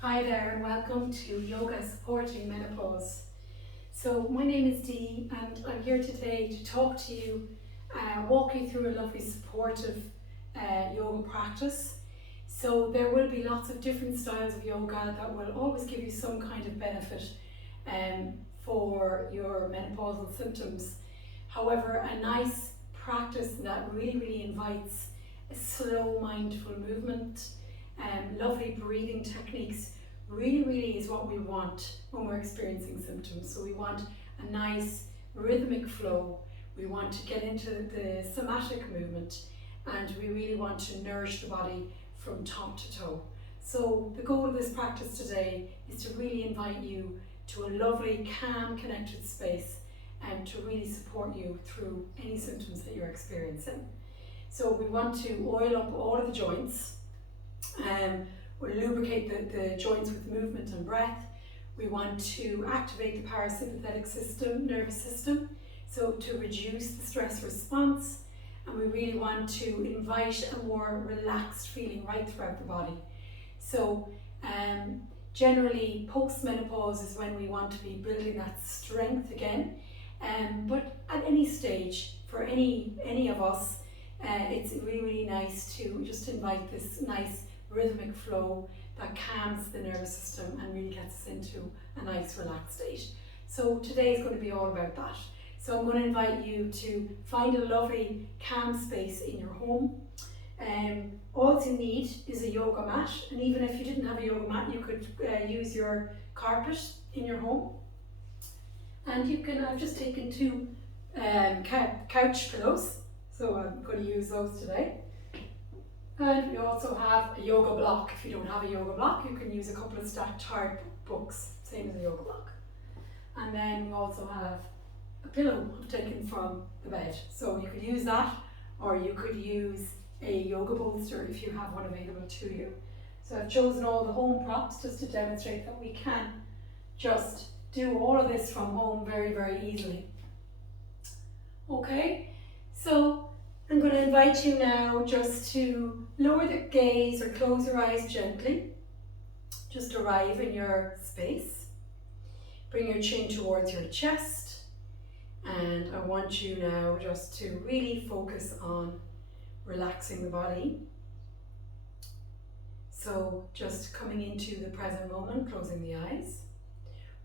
Hi there and welcome to Yoga Supporting Menopause. So my name is Dee and I'm here today to talk to you, walk you through a lovely supportive yoga practice. So there will be lots of different styles of yoga that will always give you some kind of benefit for your menopausal symptoms. However, a nice practice that really invites a slow mindful movement, lovely breathing techniques really is what we want when we're experiencing symptoms. So we want a nice rhythmic flow, we want to get into the somatic movement, and we really want to nourish the body from top to toe. So the goal of this practice today is to really invite you to a lovely, calm, connected space and to really support you through any symptoms that you're experiencing. So we want to oil up all of the joints. We'll lubricate the joints with movement and breath. We want to activate the parasympathetic nervous system, so to reduce the stress response. And we really want to invite a more relaxed feeling right throughout the body. So generally post-menopause is when we want to be building that strength again. But at any stage, for any of us, it's really nice to just invite this nice rhythmic flow that calms the nervous system and really gets us into a nice relaxed state. So today is going to be all about that. So I'm going to invite you to find a lovely calm space in your home. All you need is a yoga mat, and even if you didn't have a yoga mat, you could use your carpet in your home. And you can, I've just taken two couch pillows, so I'm going to use those today. And we also have a yoga block. If you don't have a yoga block, you can use a couple of stacked hard books, same as a yoga block. And then we also have a pillow taken from the bed. So you could use that, or you could use a yoga bolster if you have one available to you. So I've chosen all the home props just to demonstrate that we can just do all of this from home very easily. Okay, so I'm going to invite you now just to lower the gaze or close your eyes gently. Just arrive in your space. Bring your chin towards your chest. And I want you now just to really focus on relaxing the body. So just coming into the present moment, closing the eyes.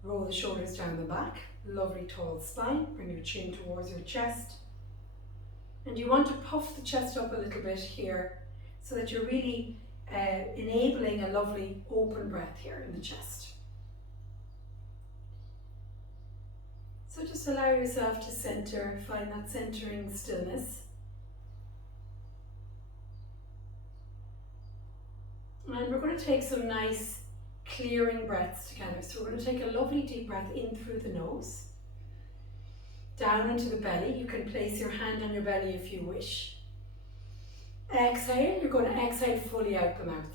Roll the shoulders down the back. Lovely tall spine. Bring your chin towards your chest. And you want to puff the chest up a little bit here so that you're really enabling a lovely open breath here in the chest. So just allow yourself to center, find that centering stillness. And we're going to take some nice clearing breaths together. So we're going to take a lovely deep breath in through the nose. Down into the belly. You can place your hand on your belly if you wish. Exhale, you're going to exhale fully out the mouth.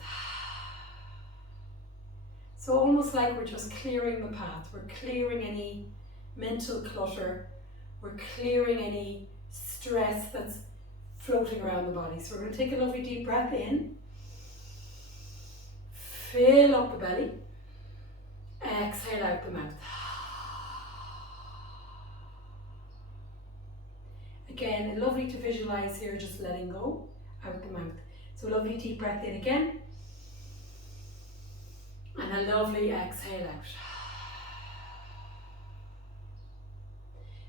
So almost like we're just clearing the path. We're clearing any mental clutter. We're clearing any stress that's floating around the body. So we're going to take a lovely deep breath in. Fill up the belly. Exhale out the mouth. Again, lovely to visualize here, just letting go out the mouth. So lovely deep breath in again. And a lovely exhale out.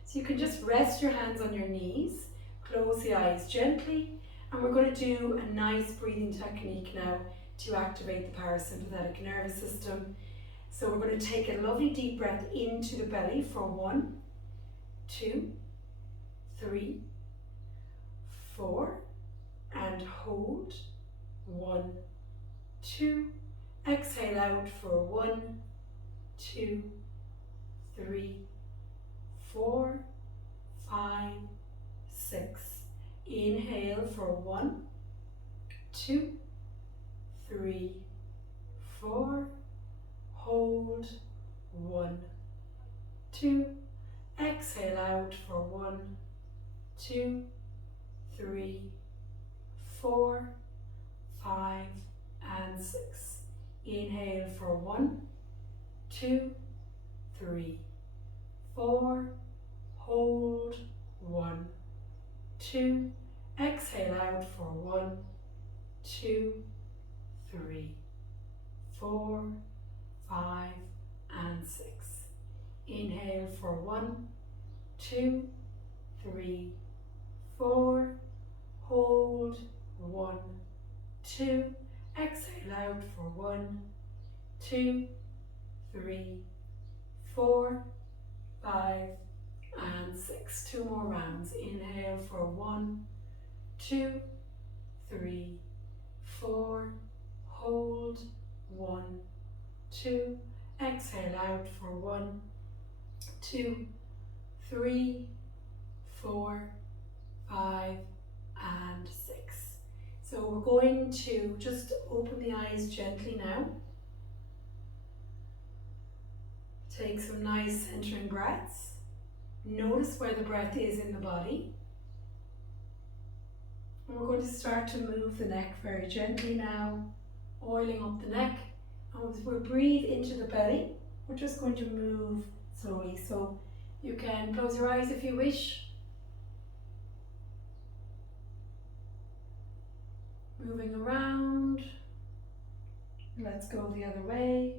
So you can just rest your hands on your knees, close the eyes gently, and we're going to do a nice breathing technique now to activate the parasympathetic nervous system. So we're going to take a lovely deep breath into the belly for 1, 2, 3, 4, and hold. 1, 2, exhale out for 1, 2, 3, 4, 5, 6. Inhale for 1, 2, 3, 4. Hold. 1, 2. Exhale out for 1, 2, 3, 4, 5, and 6. Inhale for 1, 2, 3, 4. Hold 1, 2. Exhale out for 1, 2, 3, 4, 5, and 6. Inhale for 1, 2, 3, 4. Hold 1, 2. Exhale out for 1, 2, 3, 4, 5, and 6. 2 more rounds. Inhale for 1, 2, 3, 4. Hold 1, 2. Exhale out for 1, 2, 3, 4, 5, and 6. So we're going to just open the eyes gently now. Take some nice centering breaths. Notice where the breath is in the body. And we're going to start to move the neck very gently now, oiling up the neck. And as we breathe into the belly, we're just going to move slowly. So you can close your eyes if you wish. Moving around. Let's go the other way.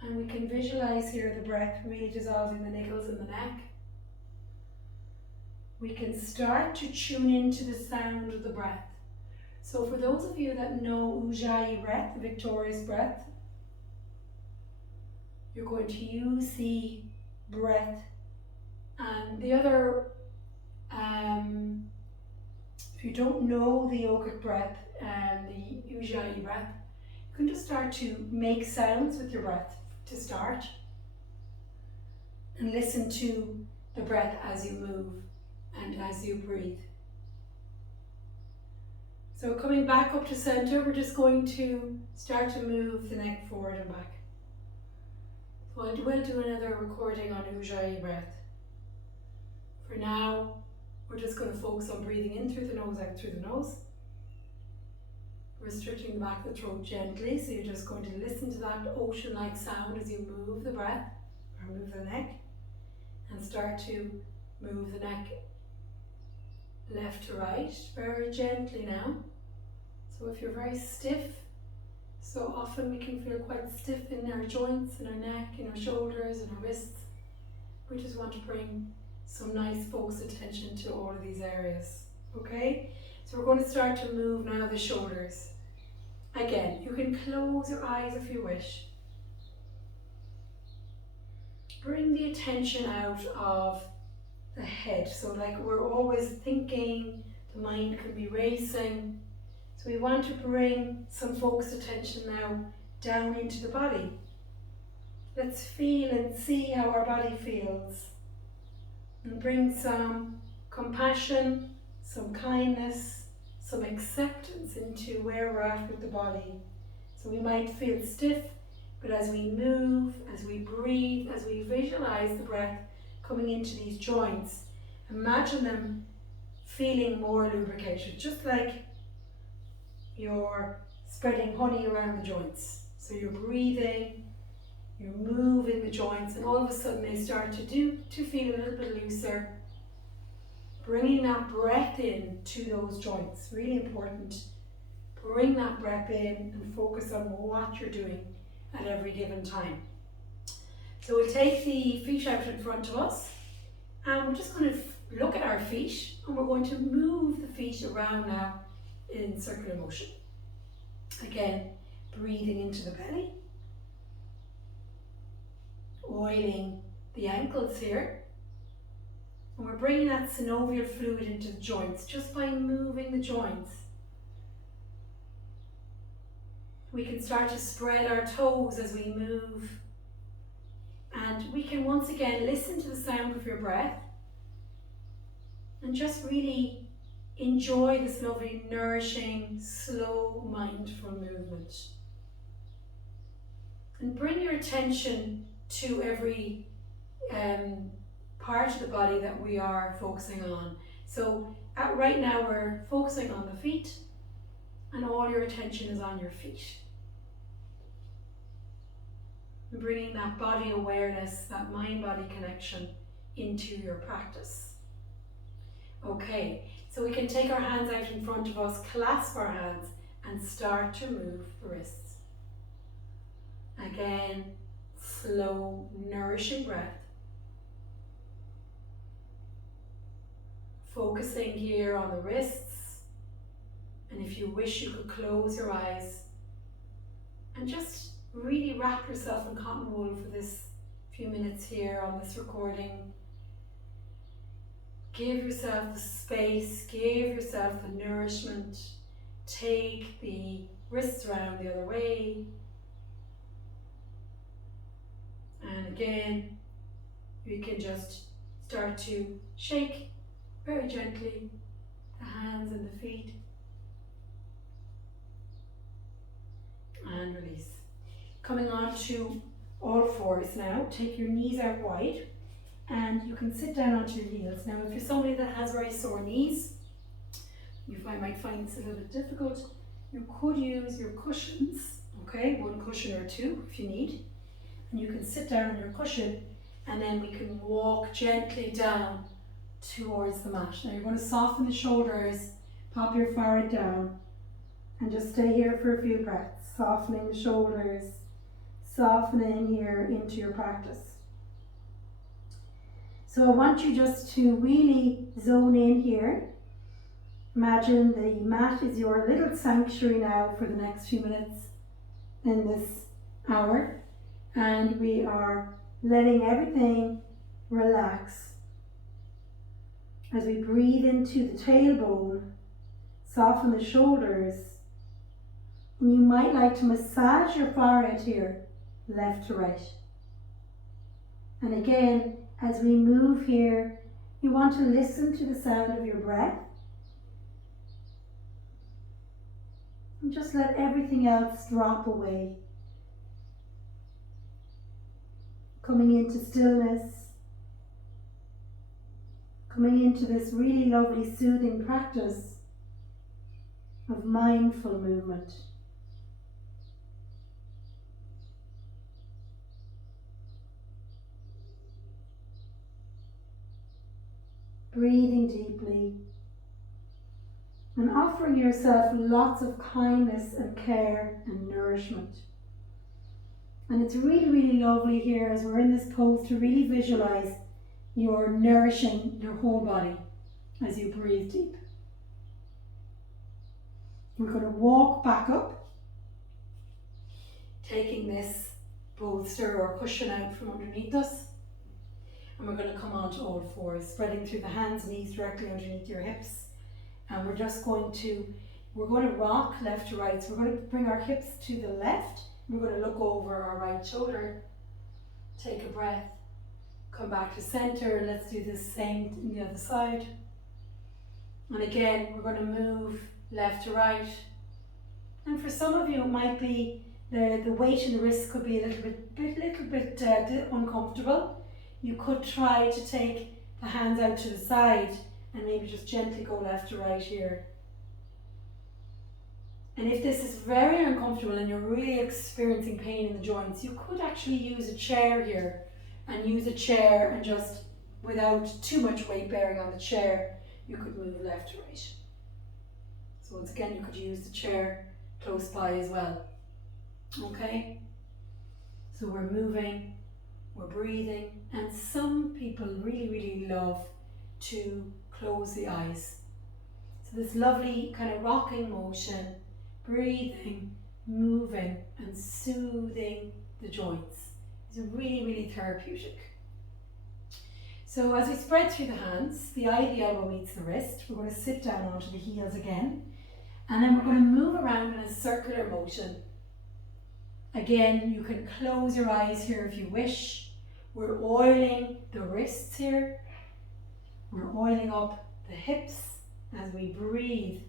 And we can visualize here the breath really dissolving the niggles in the neck. We can start to tune into the sound of the breath. So for those of you that know Ujjayi breath, the victorious breath, you're going to use the breath. And the other, if you don't know the yogic breath and the Ujjayi breath, you can just start to make sounds with your breath to start. And listen to the breath as you move and as you breathe. So coming back up to center, we're just going to start to move the neck forward and back. So I will do another recording on Ujjayi breath. For now, we're just going to focus on breathing in through the nose, out through the nose. Restricting the back of the throat gently, so you're just going to listen to that ocean-like sound as you move the breath, or move the neck, and start to move the neck left to right, very gently now. So if you're very stiff, so often we can feel quite stiff in our joints, in our neck, in our shoulders, in our wrists. We just want to bring some nice focused attention to all of these areas, okay? So we're going to start to move now the shoulders. Again, you can close your eyes if you wish. Bring the attention out of the head. So like we're always thinking, the mind could be racing. So we want to bring some focused attention now down into the body. Let's feel and see how our body feels. And bring some compassion, some kindness, some acceptance into where we're at with the body. So we might feel stiff, but as we move, as we breathe, as we visualize the breath coming into these joints, imagine them feeling more lubricated, just like you're spreading honey around the joints. So you're breathing, you're moving the joints, and all of a sudden they start to feel a little bit looser. Bringing that breath in to those joints, really important. Bring that breath in and focus on what you're doing at every given time. So we'll take the feet out in front of us, and we're just going to look at our feet, and we're going to move the feet around now in circular motion. Again, breathing into the belly, oiling the ankles here. And we're bringing that synovial fluid into the joints just by moving the joints. We can start to spread our toes as we move. And we can once again listen to the sound of your breath and just really enjoy this lovely, nourishing, slow, mindful movement. And bring your attention to every part of the body that we are focusing on. So right now we're focusing on the feet, and all your attention is on your feet. and bringing that body awareness, that mind-body connection into your practice. Okay, so we can take our hands out in front of us, clasp our hands, and start to move the wrists. Again, slow, nourishing breath. Focusing here on the wrists, and if you wish you could close your eyes and just really wrap yourself in cotton wool for this few minutes here on this recording. Give yourself the space, give yourself the nourishment. Take the wrists around the other way. And again, we can just start to shake very gently the hands and the feet. And release. Coming on to all fours now. Take your knees out wide and you can sit down onto your heels. Now if you're somebody that has very sore knees, might find this a little bit difficult, you could use your cushions, okay, one cushion or two if you need. And you can sit down on your cushion and then we can walk gently down towards the mat. Now you're going to soften the shoulders, pop your forehead down and just stay here for a few breaths. Softening the shoulders, softening here into your practice. So I want you just to really zone in here. Imagine the mat is your little sanctuary now for the next few minutes in this hour. And we are letting everything relax. As we breathe into the tailbone, soften the shoulders. And you might like to massage your forehead here, left to right. And again, as we move here, you want to listen to the sound of your breath. And just let everything else drop away. Coming into stillness. Coming into this really lovely soothing practice of mindful movement. Breathing deeply and offering yourself lots of kindness and care and nourishment. And it's really, really lovely here as we're in this pose to really visualize you're nourishing your whole body as you breathe deep. We're going to walk back up, taking this bolster or cushion out from underneath us. And we're going to come onto all fours, spreading through the hands, knees directly underneath your hips. And we're going to rock left to right. So we're going to bring our hips to the left. We're going to look over our right shoulder. Take a breath. Come back to center. Let's do the same on the other side. And again, we're going to move left to right. And for some of you, it might be the weight in the wrist could be a little bit uncomfortable. You could try to take the hands out to the side and maybe just gently go left to right here. And if this is very uncomfortable and you're really experiencing pain in the joints, you could actually use a chair here and use a chair and just without too much weight bearing on the chair, you could move left to right. So once again, you could use the chair close by as well. Okay? So we're moving. We're breathing, and some people really, really love to close the eyes. So this lovely kind of rocking motion, breathing, moving, and soothing the joints is really, really therapeutic. So as we spread through the hands, the eye of the elbow meets the wrist. We're going to sit down onto the heels again, and then we're going to move around in a circular motion. Again, you can close your eyes here if you wish. We're oiling the wrists here. We're oiling up the hips as we breathe.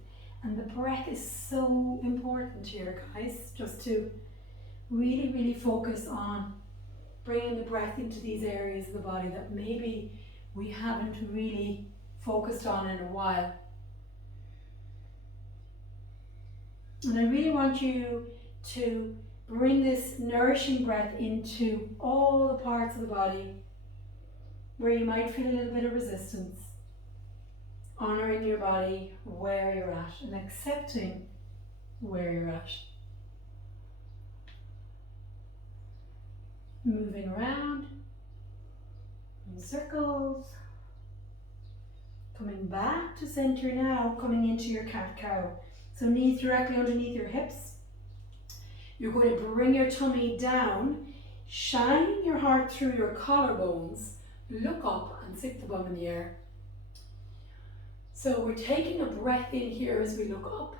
And the breath is so important here, guys. Just to really, really focus on bringing the breath into these areas of the body that maybe we haven't really focused on in a while. And I really want you to bring this nourishing breath into all the parts of the body where you might feel a little bit of resistance. Honouring your body where you're at and accepting where you're at. Moving around in circles. Coming back to center now, coming into your cat-cow. So knees directly underneath your hips. You're going to bring your tummy down, shine your heart through your collarbones, look up and stick the bum in the air. So we're taking a breath in here as we look up.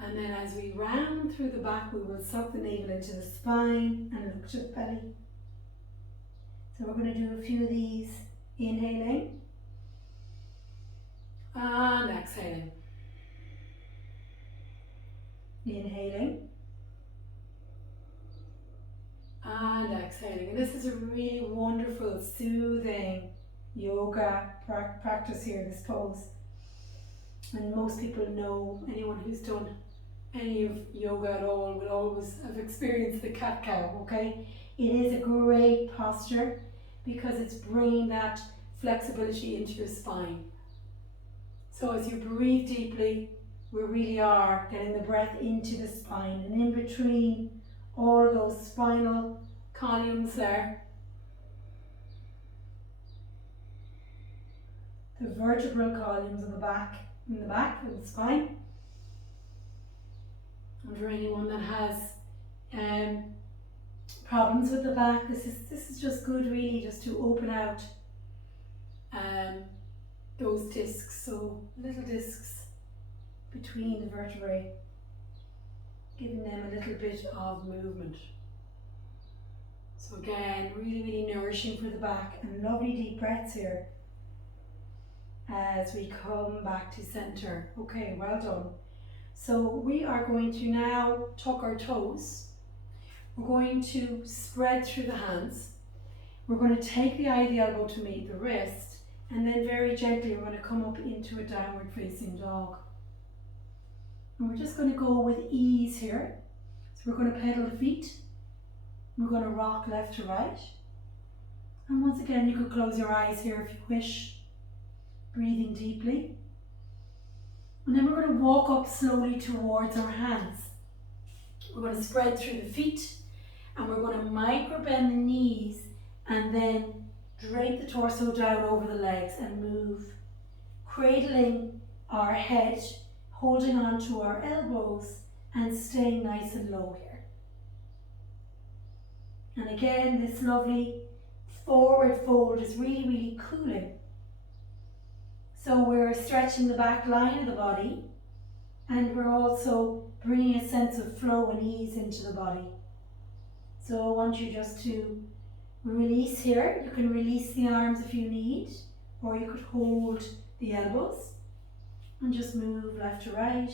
And then as we round through the back, we will suck the navel into the spine and look to the belly. So we're going to do a few of these, inhaling and exhaling. Inhaling and exhaling. And this is a really wonderful, soothing yoga practice here, this pose. And most people know, anyone who's done any of yoga at all will always have experienced the cat-cow, okay? It is a great posture because it's bringing that flexibility into your spine. So as you breathe deeply, we really are getting the breath into the spine and in between all of those spinal columns there. The vertebral columns in the back of the spine. And for anyone that has problems with the back, this is just good really, just to open out those discs, so little discs between the vertebrae, giving them a little bit of movement. So again, really, really nourishing for the back, and lovely deep breaths here as we come back to center. Okay, well done. So we are going to now tuck our toes. We're going to spread through the hands. We're going to take the eye of the elbow to meet the wrist, and then very gently we're going to come up into a downward facing dog. And we're just going to go with ease here. So we're going to pedal the feet. We're going to rock left to right. And once again, you could close your eyes here if you wish. Breathing deeply. And then we're going to walk up slowly towards our hands. We're going to spread through the feet, and we're going to micro bend the knees and then drape the torso down over the legs and move, cradling our head, holding on to our elbows and staying nice and low here. And again, this lovely forward fold is really, really cooling. So we're stretching the back line of the body, and we're also bringing a sense of flow and ease into the body. So I want you just to release here. You can release the arms if you need, or you could hold the elbows and just move left to right.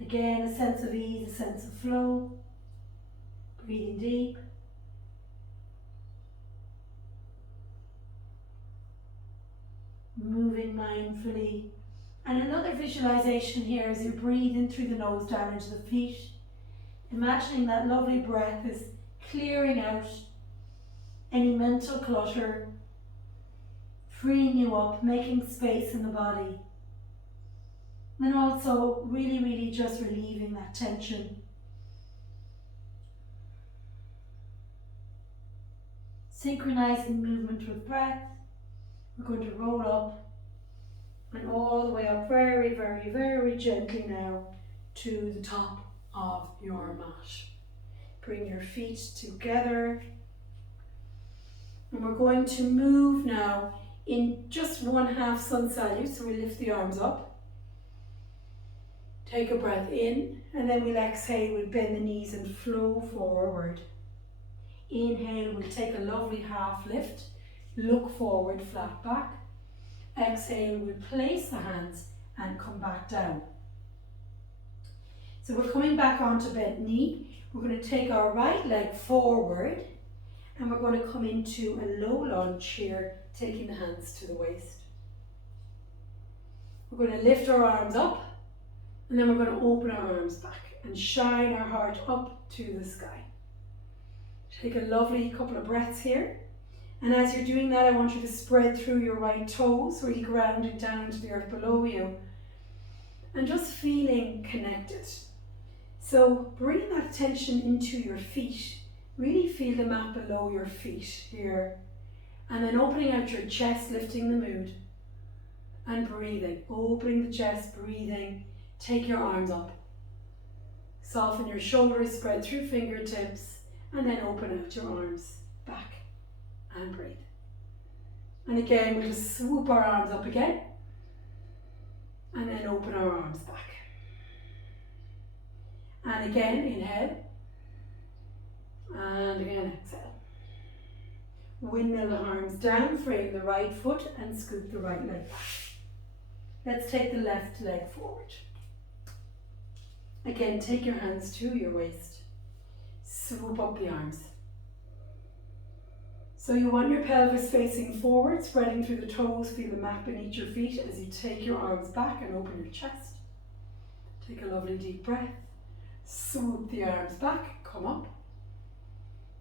Again, a sense of ease, a sense of flow. Breathing deep. Moving mindfully. And another visualization here as you breathe in through the nose down into the feet. Imagining that lovely breath is clearing out any mental clutter, freeing you up, making space in the body. And also really, really just relieving that tension. Synchronizing movement with breath. We're going to roll up and all the way up very, very, very gently now to the top of your mat. Bring your feet together. And we're going to move now in just one half sun salute. So we lift the arms up. Take a breath in, and then we'll exhale, we'll bend the knees and flow forward. Inhale, we'll take a lovely half lift. Look forward, flat back. Exhale, we'll place the hands and come back down. So we're coming back onto bent knee. We're going to take our right leg forward, and we're going to come into a low lunge here, taking the hands to the waist. We're going to lift our arms up, and then we're going to open our arms back. and shine our heart up to the sky. Take a lovely couple of breaths here. And as you're doing that, I want you to spread through your right toes, really grounding down into the earth below you. And just feeling connected. So bring that attention into your feet. Really feel the mat below your feet here. And then opening out your chest, lifting the mood. And breathing. Opening the chest, breathing. Take your arms up. Soften your shoulders, spread through fingertips. And then open out your arms back. And breathe. And again, we'll just swoop our arms up again. And then open our arms back. And again, inhale. And again, exhale. Windmill the arms down, frame the right foot and scoop the right leg back. Let's take the left leg forward. Again, take your hands to your waist. Swoop up the arms. So you want your pelvis facing forward, spreading through the toes, feel the mat beneath your feet as you take your arms back and open your chest. Take a lovely deep breath. Swoop the arms back, come up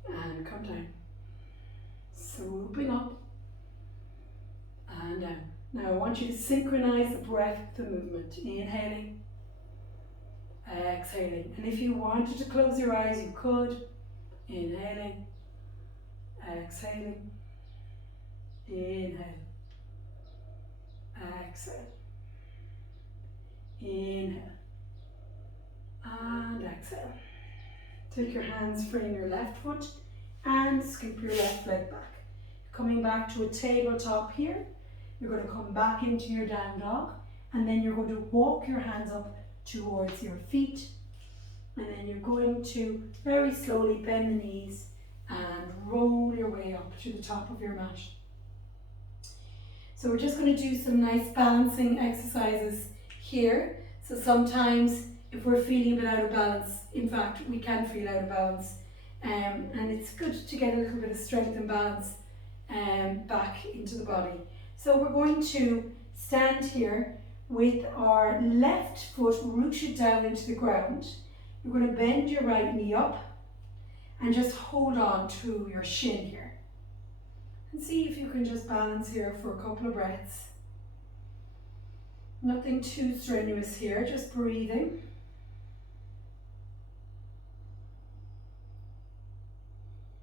and come down. Swooping up and down. Now I want you to synchronize the breath with the movement. Inhaling, exhaling. And if you wanted to close your eyes, you could. Inhaling, exhaling. Inhale, exhale. Inhale and exhale. Take your hands, frame your left foot and scoop your left leg back. Coming back to a tabletop here. You're going to come back into your down dog and then you're going to walk your hands up towards your feet and then you're going to very slowly bend the knees and roll your way up to the top of your mat. So we're just going to do some nice balancing exercises here. So sometimes if we're feeling a bit out of balance, in fact we can feel out of balance, and it's good to get a little bit of strength and balance back into the body. So we're going to stand here with our left foot rooted down into the ground. You're going to bend your right knee up and just hold on to your shin here. And see if you can just balance here for a couple of breaths. Nothing too strenuous here, just breathing.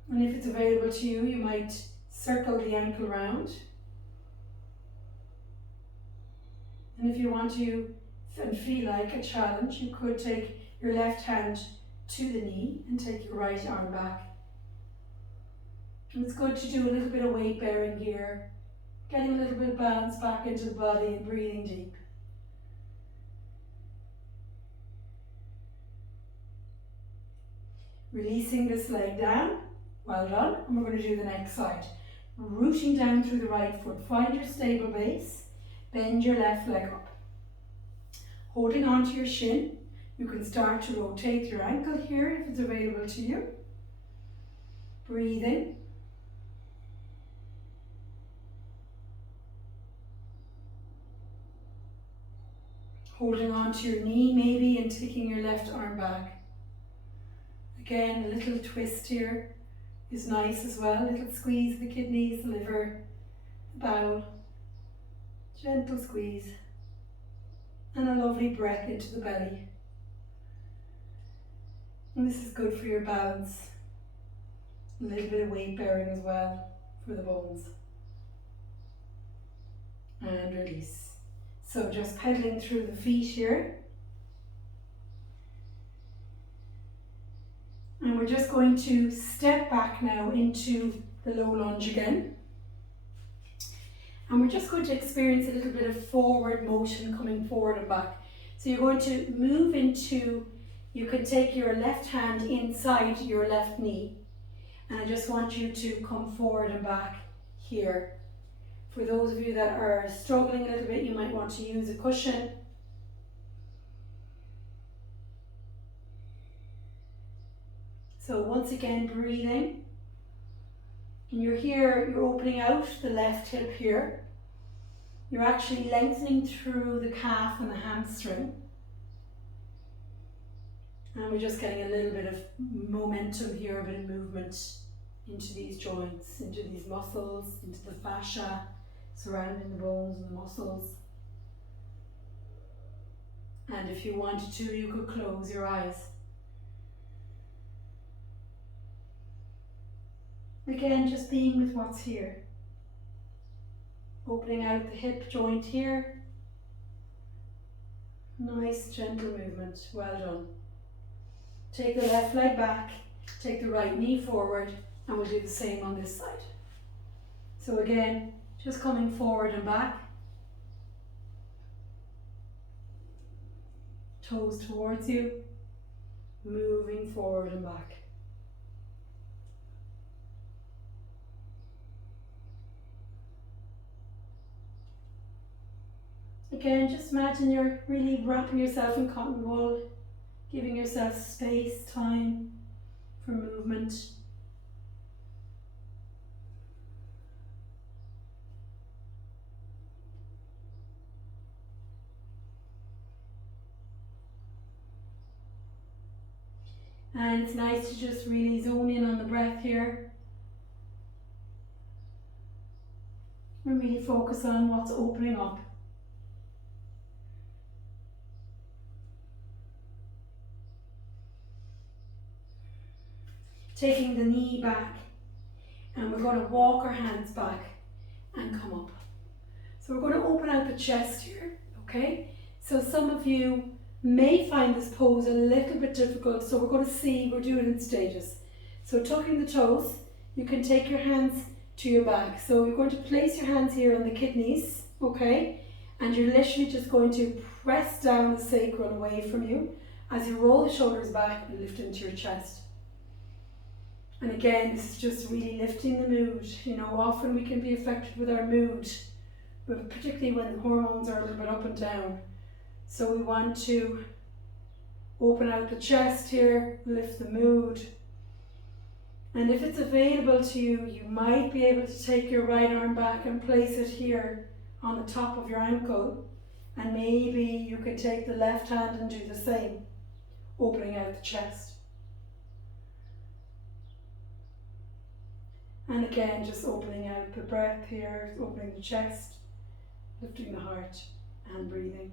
And if it's available to you, you might circle the ankle round. And if you want to and feel like a challenge, you could take your left hand to the knee and take your right arm back. And it's good to do a little bit of weight bearing here, getting a little bit of balance back into the body and breathing deep. Releasing this leg down, well done, and we're going to do the next side. Rooting down through the right foot, find your stable base, bend your left leg up. Holding on to your shin, you can start to rotate your ankle here if it's available to you. Breathing. Holding on to your knee maybe and taking your left arm back. Again, a little twist here is nice as well. A little squeeze of the kidneys, the liver, the bowel. Gentle squeeze. And a lovely breath into the belly. And this is good for your balance. A little bit of weight bearing as well for the bones. And release. So just pedaling through the feet here. And we're just going to step back now into the low lunge again. And we're just going to experience a little bit of forward motion coming forward and back. So you're going to move into, you can take your left hand inside your left knee. And I just want you to come forward and back here. For those of you that are struggling a little bit, you might want to use a cushion. So once again, breathing. And you're here, you're opening out the left hip here. You're actually lengthening through the calf and the hamstring. And we're just getting a little bit of momentum here, a bit of movement into these joints, into these muscles, into the fascia surrounding the bones and the muscles. And if you wanted to, you could close your eyes. Again, just being with what's here. Opening out the hip joint here. Nice, gentle movement. Well done. Take the left leg back, take the right knee forward, and we'll do the same on this side. So again, just coming forward and back. Toes towards you, moving forward and back. Again, just imagine you're really wrapping yourself in cotton wool, giving yourself space, time for movement. And it's nice to just really zone in on the breath here. And really focus on what's opening up. Taking the knee back, and we're going to walk our hands back and come up. So we're going to open out the chest here, okay? So some of you may find this pose a little bit difficult, so we're going to see, we're doing it in stages. So tucking the toes, you can take your hands to your back. So you're going to place your hands here on the kidneys, okay? And you're literally just going to press down the sacrum away from you as you roll the shoulders back and lift into your chest. And again, this is just really lifting the mood. You know, often we can be affected with our mood, but particularly when the hormones are a little bit up and down. So we want to open out the chest here, lift the mood. And if it's available to you, you might be able to take your right arm back and place it here on the top of your ankle. And maybe you can take the left hand and do the same, opening out the chest. And again, just opening out the breath here, opening the chest, lifting the heart and breathing.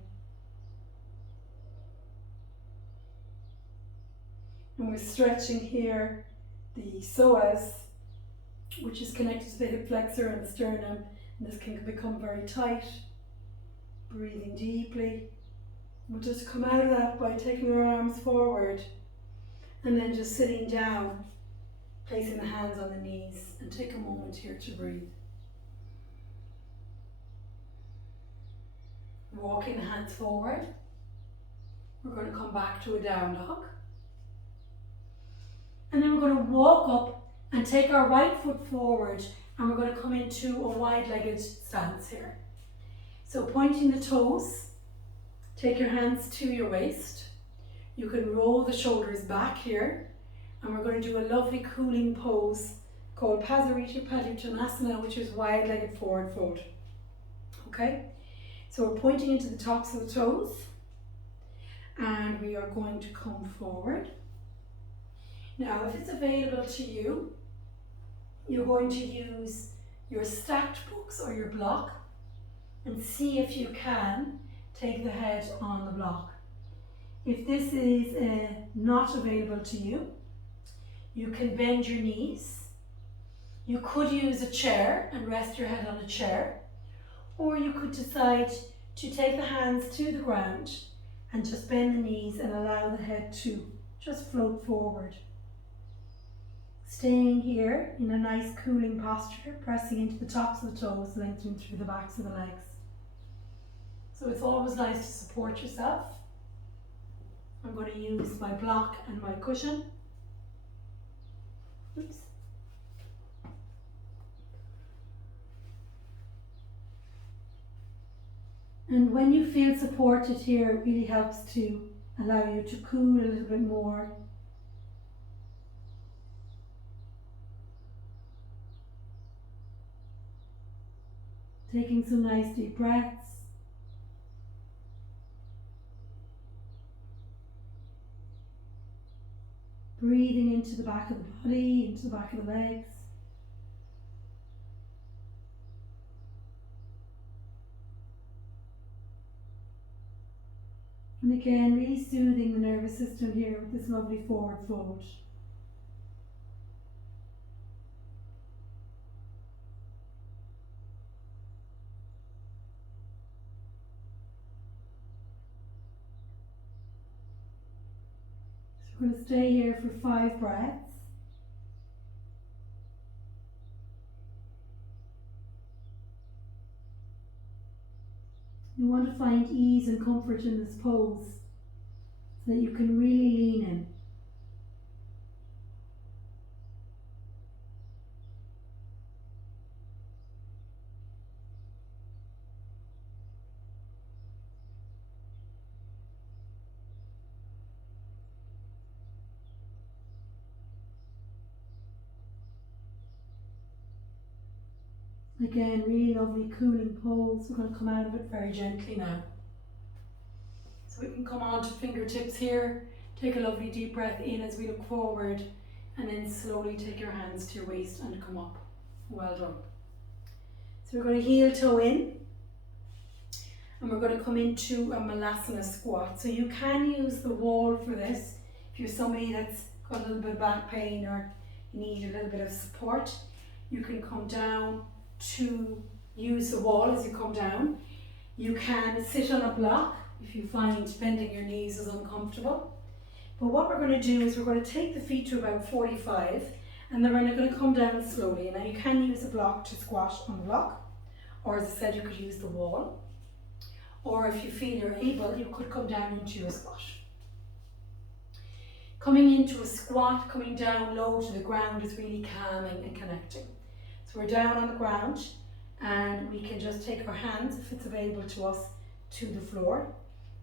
And we're stretching here the psoas, which is connected to the hip flexor and the sternum, and this can become very tight. Breathing deeply. We'll just come out of that by taking our arms forward and then just sitting down, placing the hands on the knees, and take a moment here to breathe. Walking the hands forward. We're going to come back to a down dog. And then we're going to walk up and take our right foot forward, and we're going to come into a wide-legged stance here. So pointing the toes, take your hands to your waist. You can roll the shoulders back here, and we're going to do a lovely cooling pose called Pasarita Paduttanasana, which is wide-legged forward fold. Okay, so we're pointing into the tops of the toes, and we are going to come forward. Now, if it's available to you, you're going to use your stacked books or your block and see if you can take the head on the block. If this is not available to you, you can bend your knees. You could use a chair and rest your head on a chair, or you could decide to take the hands to the ground and just bend the knees and allow the head to just float forward. Staying here in a nice cooling posture, pressing into the tops of the toes, lengthening through the backs of the legs. So it's always nice to support yourself. I'm going to use my block and my cushion. Oops. And when you feel supported here, it really helps to allow you to cool a little bit more. Taking some nice deep breaths. Breathing into the back of the body, into the back of the legs. And again, really soothing the nervous system here with this lovely forward fold. So we're going to stay here for 5 breaths. You want to find ease and comfort in this pose so that you can really lean in. Again, really lovely cooling pose. We're going to come out of it very gently now. So we can come on to fingertips here. Take a lovely deep breath in as we look forward, and then slowly take your hands to your waist and come up. Well done. So we're going to heel toe in, and we're going to come into a malasana squat. So you can use the wall for this if you're somebody that's got a little bit of back pain or you need a little bit of support. You can come down to use the wall as you come down. You can sit on a block if you find bending your knees is uncomfortable. But what we're going to do is we're going to take the feet to about 45, and then we're going to come down slowly. Now you can use a block to squat on the block, or as I said, you could use the wall, or if you feel you're able, you could come down into your squat. Coming into a squat, coming down low to the ground is really calming and connecting. So we're down on the ground, and we can just take our hands, if it's available to us, to the floor.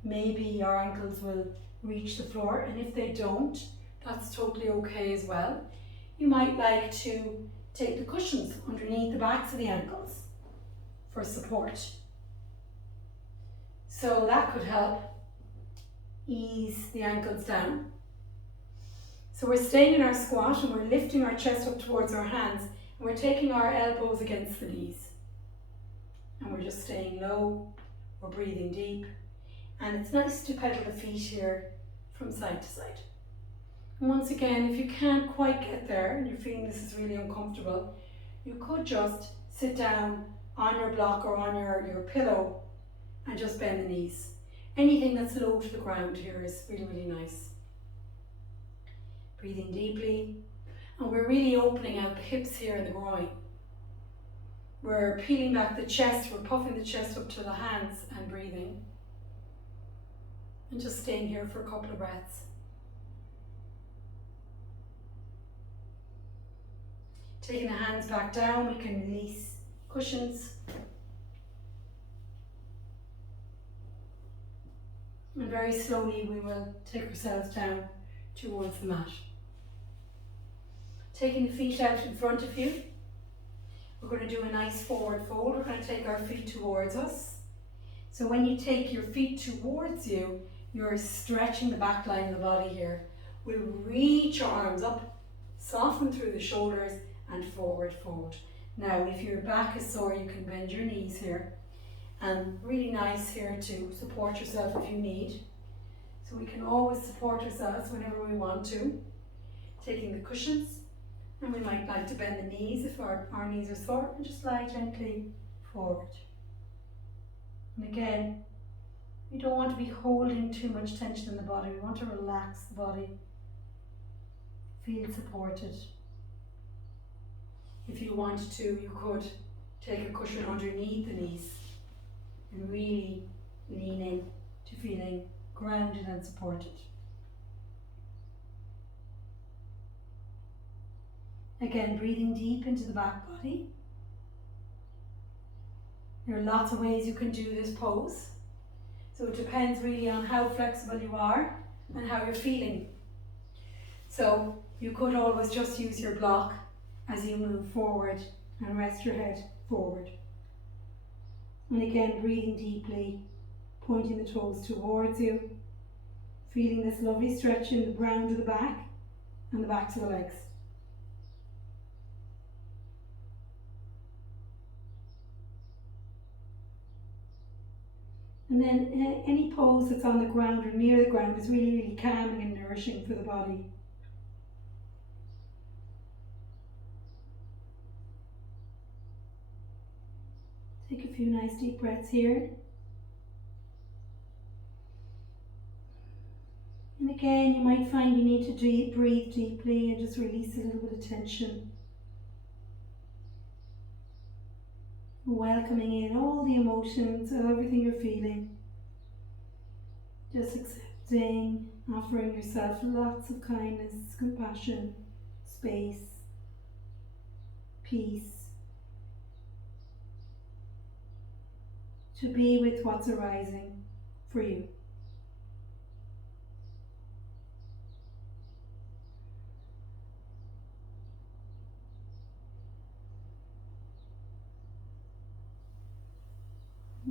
Maybe our ankles will reach the floor, and if they don't, that's totally okay as well. You might like to take the cushions underneath the backs of the ankles for support. So that could help ease the ankles down. So we're staying in our squat, and we're lifting our chest up towards our hands, and we're taking our elbows against the knees. And we're just staying low, we're breathing deep. And it's nice to pedal the feet here from side to side. And once again, if you can't quite get there and you're feeling this is really uncomfortable, you could just sit down on your block or on your pillow and just bend the knees. Anything that's low to the ground here is really, really nice. Breathing deeply. And we're really opening out the hips here and the groin. We're peeling back the chest, we're puffing the chest up to the hands and breathing. And just staying here for a couple of breaths. Taking the hands back down, we can release cushions. And very slowly we will take ourselves down towards the mat. Taking the feet out in front of you, we're going to do a nice forward fold. We're going to take our feet towards us. So when you take your feet towards you, you're stretching the back line of the body here. We'll reach your arms up, soften through the shoulders, and forward fold. Now, if your back is sore, you can bend your knees here. And really nice here to support yourself if you need. So we can always support ourselves whenever we want to. Taking the cushions, and we might like to bend the knees if our knees are sore, and just lie gently forward. And again, we don't want to be holding too much tension in the body. We want to relax the body. Feel supported. If you want to, you could take a cushion underneath the knees and really lean in to feeling grounded and supported. Again, breathing deep into the back body. There are lots of ways you can do this pose. So it depends really on how flexible you are and how you're feeling. So you could always just use your block as you move forward and rest your head forward. And again, breathing deeply, pointing the toes towards you, feeling this lovely stretch in the round of the back, and the backs of the legs. And then any pose that's on the ground or near the ground is really, really calming and nourishing for the body. Take a few nice deep breaths here. And again, you might find you need to breathe deeply and just release a little bit of tension. Welcoming in all the emotions, everything you're feeling. Just accepting, offering yourself lots of kindness, compassion, space, peace. To be with what's arising for you.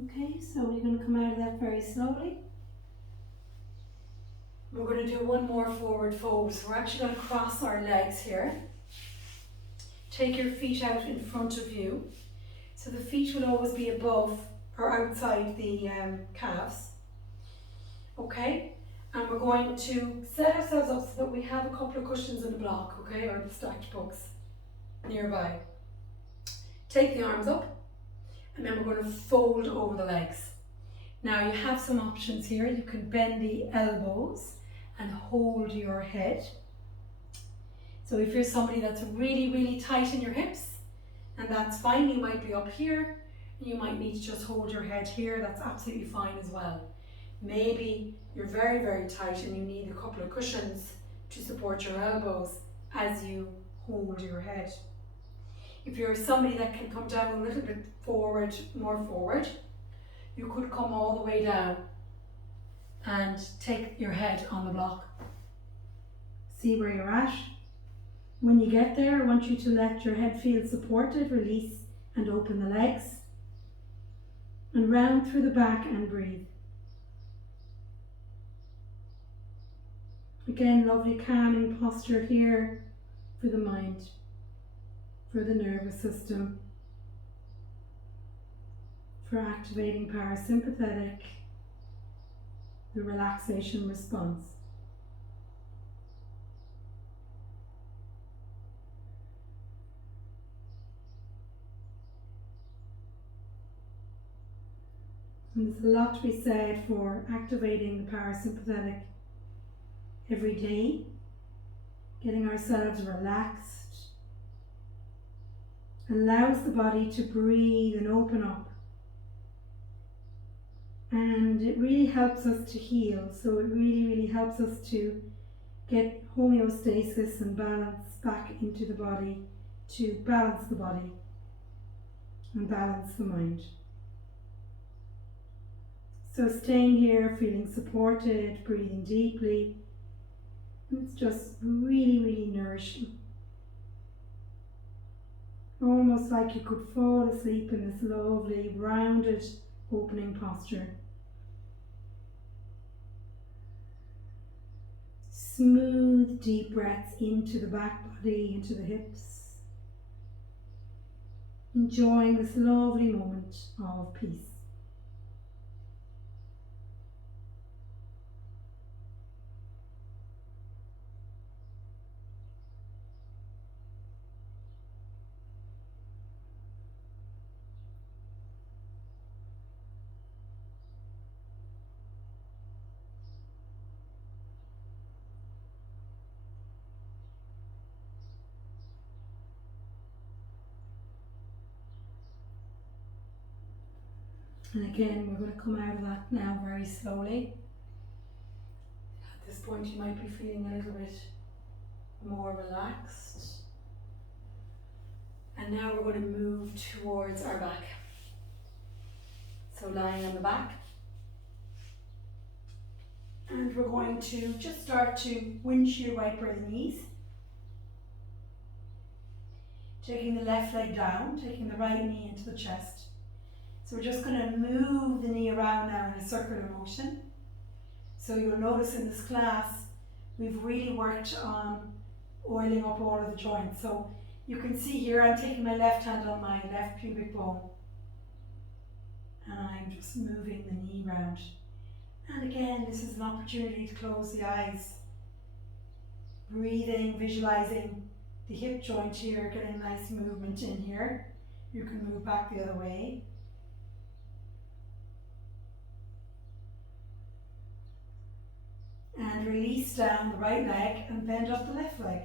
Okay, so we're going to come out of that very slowly. We're going to do one more forward fold. So we're actually going to cross our legs here. Take your feet out in front of you. So the feet will always be above or outside the calves. Okay, and we're going to set ourselves up so that we have a couple of cushions in the block, okay, or stacked books nearby. Take the arms up, and then we're going to fold over the legs. Now you have some options here. You can bend the elbows and hold your head. So if you're somebody that's really, really tight in your hips, and that's fine, you might be up here, and you might need to just hold your head here, that's absolutely fine as well. Maybe you're very, very tight and you need a couple of cushions to support your elbows as you hold your head. If you're somebody that can come down a little bit forward, more forward, you could come all the way down and take your head on the block. See where you're at. When you get there, I want you to let your head feel supported, release and open the legs. And round through the back and breathe. Again, lovely calming posture here for the mind, for the nervous system, for activating parasympathetic, the relaxation response. And there's a lot to be said for activating the parasympathetic every day, getting ourselves relaxed, allows the body to breathe and open up. And it really helps us to heal, so it really, really helps us to get homeostasis and balance back into the body, to balance the body and balance the mind. So staying here, feeling supported, breathing deeply, it's just really, really nourishing. Almost like you could fall asleep in this lovely, rounded, opening posture. Smooth, deep breaths into the back body, into the hips. Enjoying this lovely moment of peace. And again, we're going to come out of that now very slowly. At this point, you might be feeling a little bit more relaxed. And now we're going to move towards our back. So lying on the back. And we're going to just start to windshield wiper the knees. Taking the left leg down, taking the right knee into the chest. So we're just going to move the knee around now in a circular motion. So you'll notice in this class, we've really worked on oiling up all of the joints. So you can see here I'm taking my left hand on my left pubic bone and I'm just moving the knee round. And again, this is an opportunity to close the eyes. Breathing, visualizing the hip joint here, getting a nice movement in here. You can move back the other way. And release down the right leg and bend up the left leg.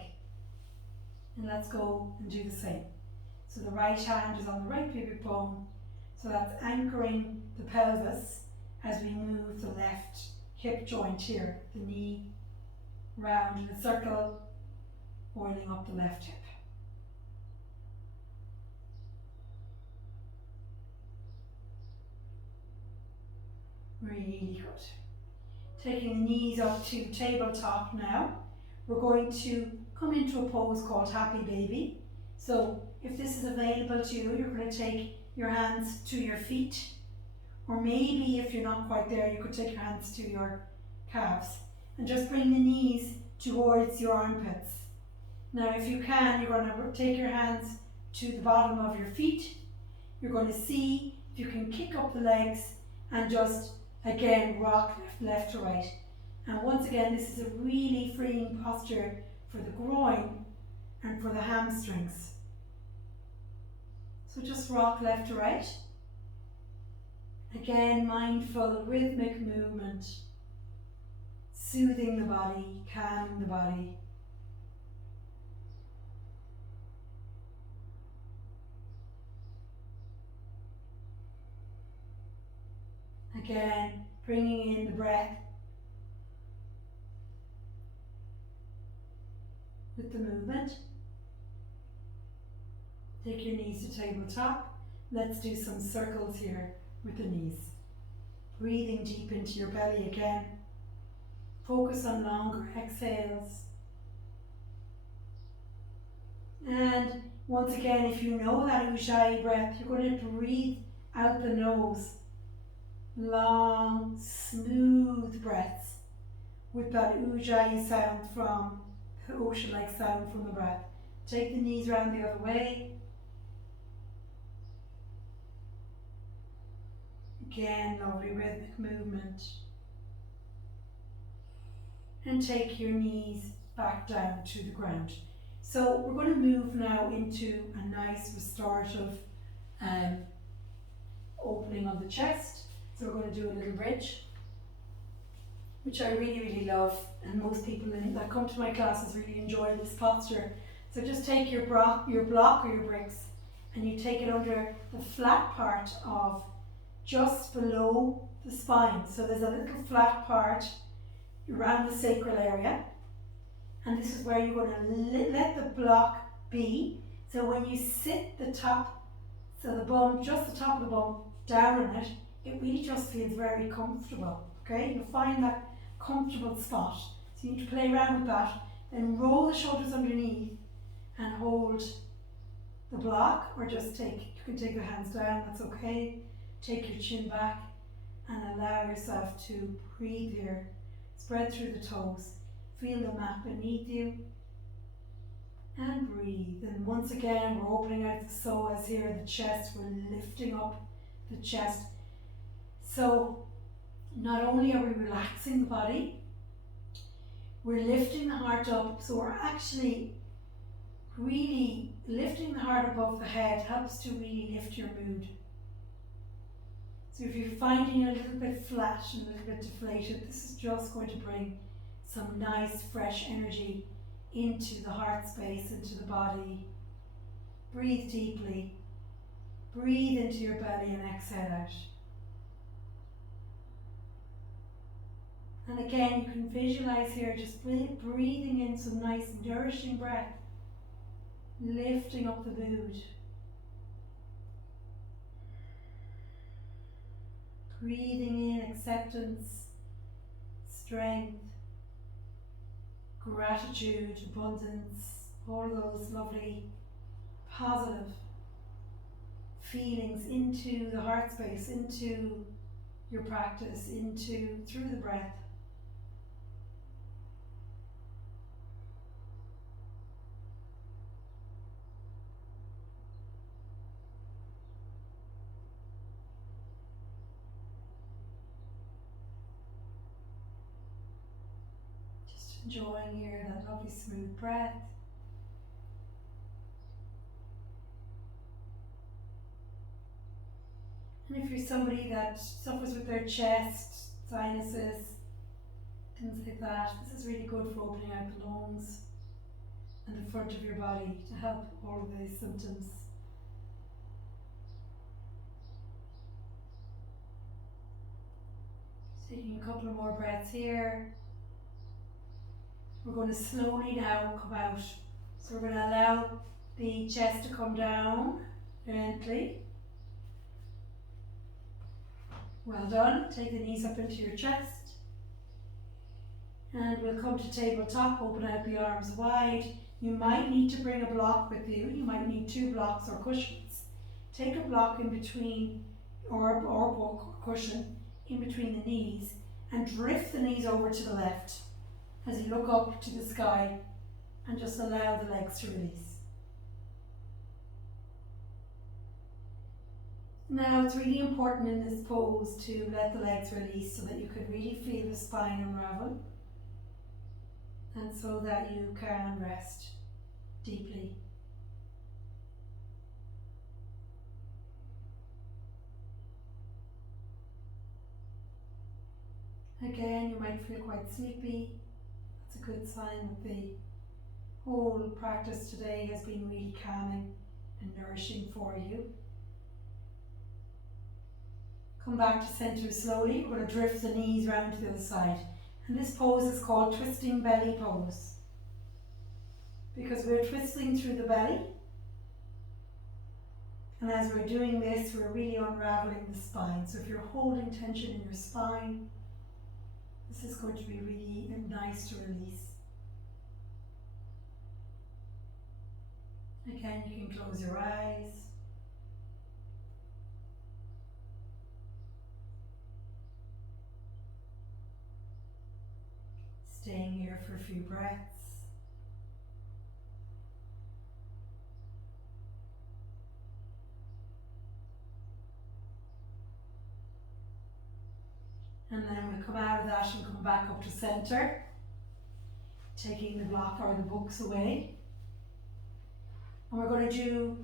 And let's go and do the same. So the right hand is on the right pubic bone. So that's anchoring the pelvis as we move the left hip joint here, the knee round in a circle, oiling up the left hip. Really good. Taking the knees up to tabletop now. We're going to come into a pose called Happy Baby. So if this is available to you, you're going to take your hands to your feet. Or maybe if you're not quite there, you could take your hands to your calves. And just bring the knees towards your armpits. Now if you can, you're going to take your hands to the bottom of your feet. You're going to see if you can kick up the legs and just again rock left to right. And once again, this is a really freeing posture for the groin and for the hamstrings. So just rock left to right. Again, mindful, rhythmic movement, soothing the body, calming the body. Again, bringing in the breath with the movement. Take your knees to tabletop. Let's do some circles here with the knees. Breathing deep into your belly again. Focus on longer exhales. And once again, if you know that Ujjayi breath, you're going to breathe out the nose. Long, smooth breaths with that Ujjayi sound from the ocean-like sound from the breath. Take the knees around the other way. Again, lovely rhythmic movement. And take your knees back down to the ground. So we're going to move now into a nice restorative opening of the chest. So we're going to do a little bridge, which I really, really love, and most people that come to my classes really enjoy this posture. So just take your block or your bricks and you take it under the flat part of just below the spine. So there's a little flat part around the sacral area, and this is where you're going to let the block be. So when you sit the top, so the bum, just the top of the bum, down on it, it really just feels very comfortable. Okay, you'll find that comfortable spot. So you need to play around with that. Then roll the shoulders underneath and hold the block, or just you can take the hands down, that's okay. Take your chin back and allow yourself to breathe here. Spread through the toes. Feel the mat beneath you. And breathe. And once again, we're opening out the psoas here, the chest. We're lifting up the chest. So not only are we relaxing the body, we're lifting the heart up. So we're actually really lifting the heart above the head helps to really lift your mood. So if you're finding it a little bit flat and a little bit deflated, this is just going to bring some nice fresh energy into the heart space, into the body. Breathe deeply. Breathe into your belly and exhale out. And again, you can visualize here just breathing in some nice nourishing breath, lifting up the mood. Breathing in acceptance, strength, gratitude, abundance, all those lovely, positive feelings into the heart space, into your practice, through the breath. enjoying here that lovely smooth breath. And if you're somebody that suffers with their chest, sinuses, things like that, this is really good for opening out the lungs and the front of your body to help all of these symptoms. Taking a couple of more breaths here. We're going to slowly now come out. So we're going to allow the chest to come down gently. Well done. Take the knees up into your chest. And we'll come to tabletop, open out the arms wide. You might need to bring a block with you. You might need 2 blocks or cushions. Take a block in between, or book or cushion in between the knees, and drift the knees over to the left as you look up to the sky and just allow the legs to release. Now it's really important in this pose to let the legs release so that you can really feel the spine unravel and so that you can rest deeply. Again, you might feel quite sleepy. That's a good sign that the whole practice today has been really calming and nourishing for you. Come back to center slowly. We're going to drift the knees round to the other side. And this pose is called twisting belly pose, because we're twisting through the belly. And as we're doing this, we're really unraveling the spine. So if you're holding tension in your spine, this is going to be really nice to release. Again, you can close your eyes. Staying here for a few breaths. And then we'll come out of that and come back up to center, taking the block or the books away. And we're going to do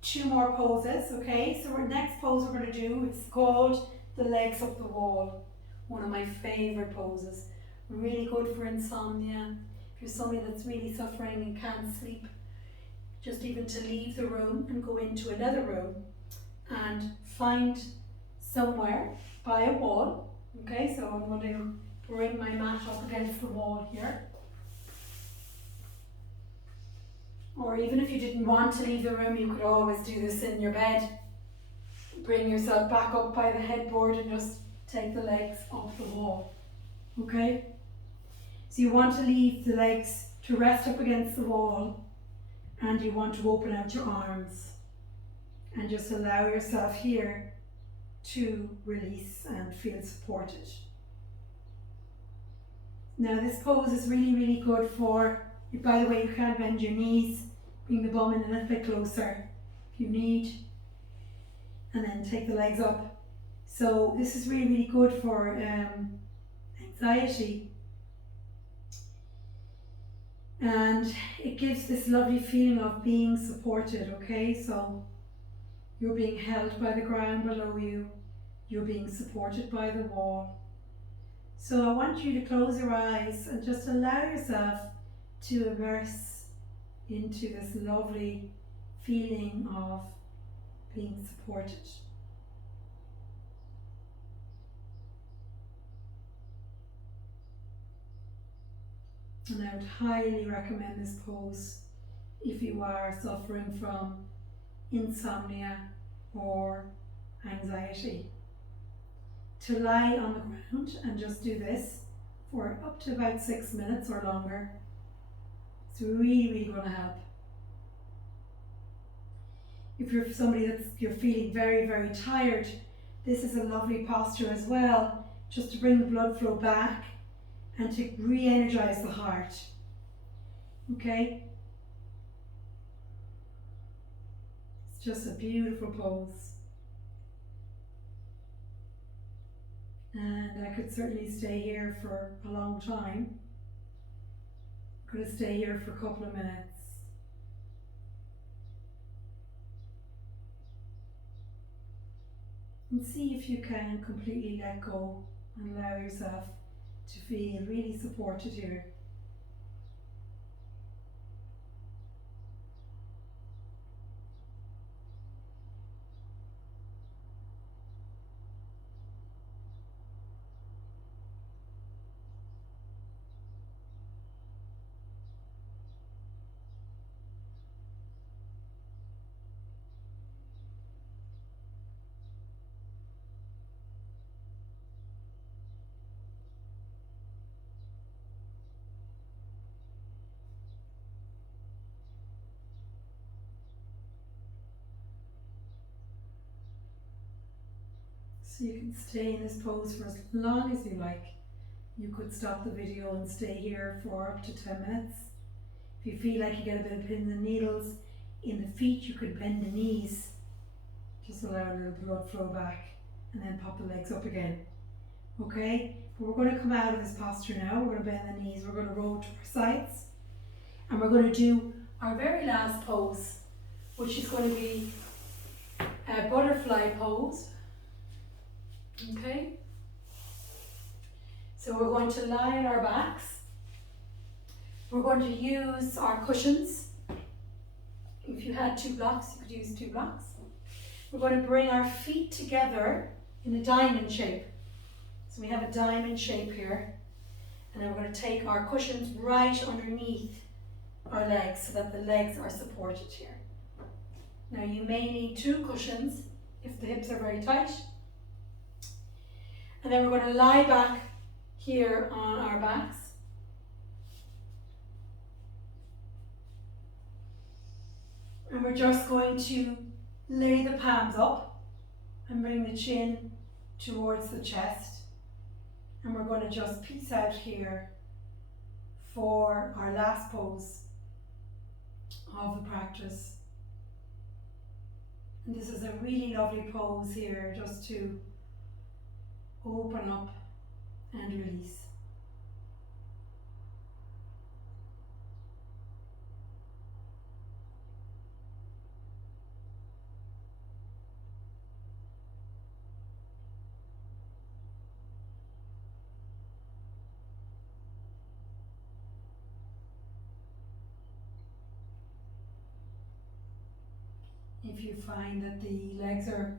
2 more poses, okay? So our next pose we're going to do is called the legs up the wall. One of my favorite poses. Really good for insomnia. If you're somebody that's really suffering and can't sleep, just even to leave the room and go into another room and find somewhere by a wall. Okay, so I'm going to bring my mat up against the wall here. Or even if you didn't want to leave the room, you could always do this in your bed. Bring yourself back up by the headboard and just take the legs up the wall. Okay? So you want to leave the legs to rest up against the wall, and you want to open out your arms and just allow yourself here to release and feel supported. Now this pose is really, really good for, by the way, you can bend your knees, bring the bum in a little bit closer if you need, and then take the legs up. So this is really, really good for anxiety. And it gives this lovely feeling of being supported, okay? So you're being held by the ground below you. You're being supported by the wall. So I want you to close your eyes and just allow yourself to immerse into this lovely feeling of being supported. And I would highly recommend this pose if you are suffering from insomnia or anxiety. To lie on the ground and just do this for up to about 6 minutes or longer. It's really, really going to help. If you're somebody you're feeling very, very tired, this is a lovely posture as well, just to bring the blood flow back and to re-energize the heart. Okay? It's just a beautiful pose. And I could certainly stay here for a long time. We're going to stay here for a couple of minutes. And see if you can completely let go and allow yourself to feel really supported here. So you can stay in this pose for as long as you like. You could stop the video and stay here for up to 10 minutes. If you feel like you get a bit of pins and needles in the feet, you could bend the knees. Just allow a little blood flow back and then pop the legs up again. Okay, but we're going to come out of this posture now. We're going to bend the knees, we're going to roll to our sides, and we're going to do our very last pose, which is going to be a butterfly pose. Okay, so we're going to lie on our backs. We're going to use our cushions. If you had 2 blocks, you could use 2 blocks. We're going to bring our feet together in a diamond shape. So we have a diamond shape here, and then we're going to take our cushions right underneath our legs so that the legs are supported here. Now you may need 2 cushions if the hips are very tight. And then we're going to lie back here on our backs. And we're just going to lay the palms up and bring the chin towards the chest. And we're going to just peace out here for our last pose of the practice. And this is a really lovely pose here, just to open up and release. If you find that the legs are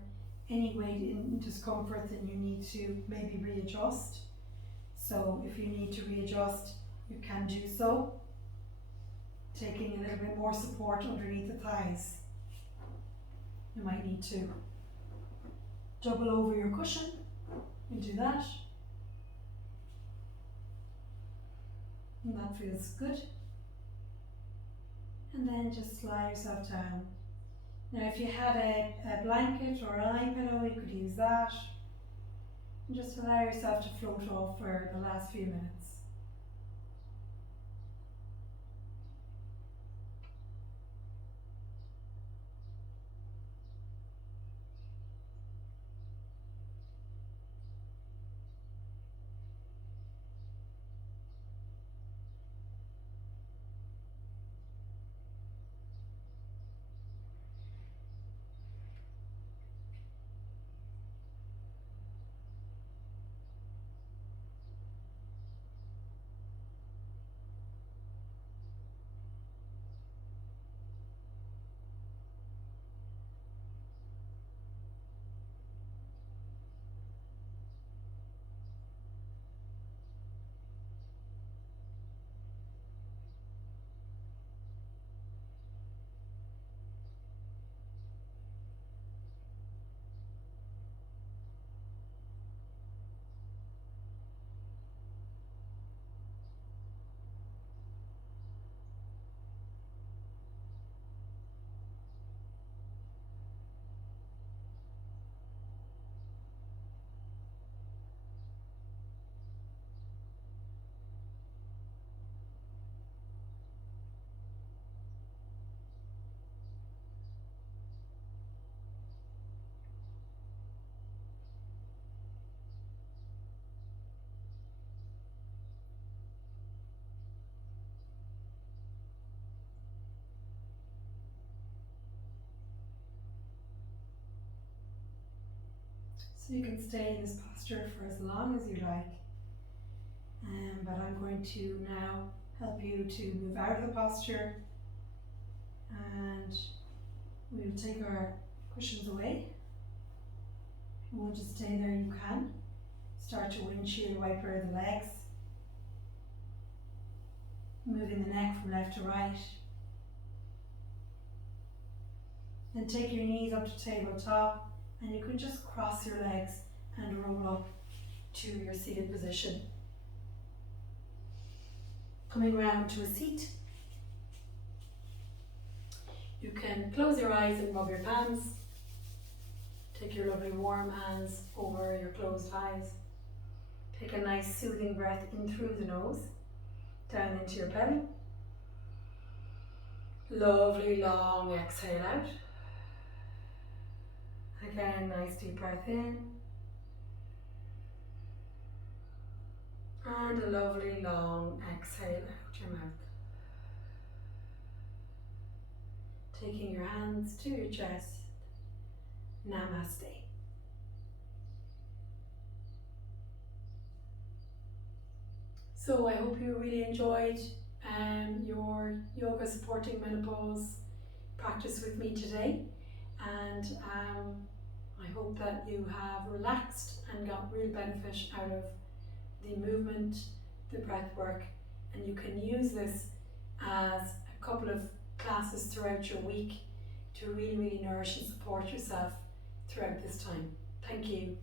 any weight in discomfort, then you need to maybe readjust. So if you need to readjust, you can do so, taking a little bit more support underneath the thighs. You might need to double over your cushion. You do that. And that feels good. And then just lie yourself down. Now if you had a blanket or an eye pillow, you could use that. And just allow yourself to float off for the last few minutes. So you can stay in this posture for as long as you like. But I'm going to now help you to move out of the posture, and we'll take our cushions away. If you want to stay there, you can. Start to windshield wiper the legs, moving the neck from left to right. Then take your knees up to tabletop, and you can just cross your legs and roll up to your seated position. Coming round to a seat. You can close your eyes and rub your palms. Take your lovely warm hands over your closed eyes. Take a nice soothing breath in through the nose, down into your belly. Lovely long exhale out. Again, nice deep breath in. And a lovely long exhale out your mouth. Taking your hands to your chest. Namaste. So I hope you really enjoyed your yoga supporting menopause practice with me today, and I hope that you have relaxed and got real benefit out of the movement, the breath work, and you can use this as a couple of classes throughout your week to really nourish and support yourself throughout this time. Thank you.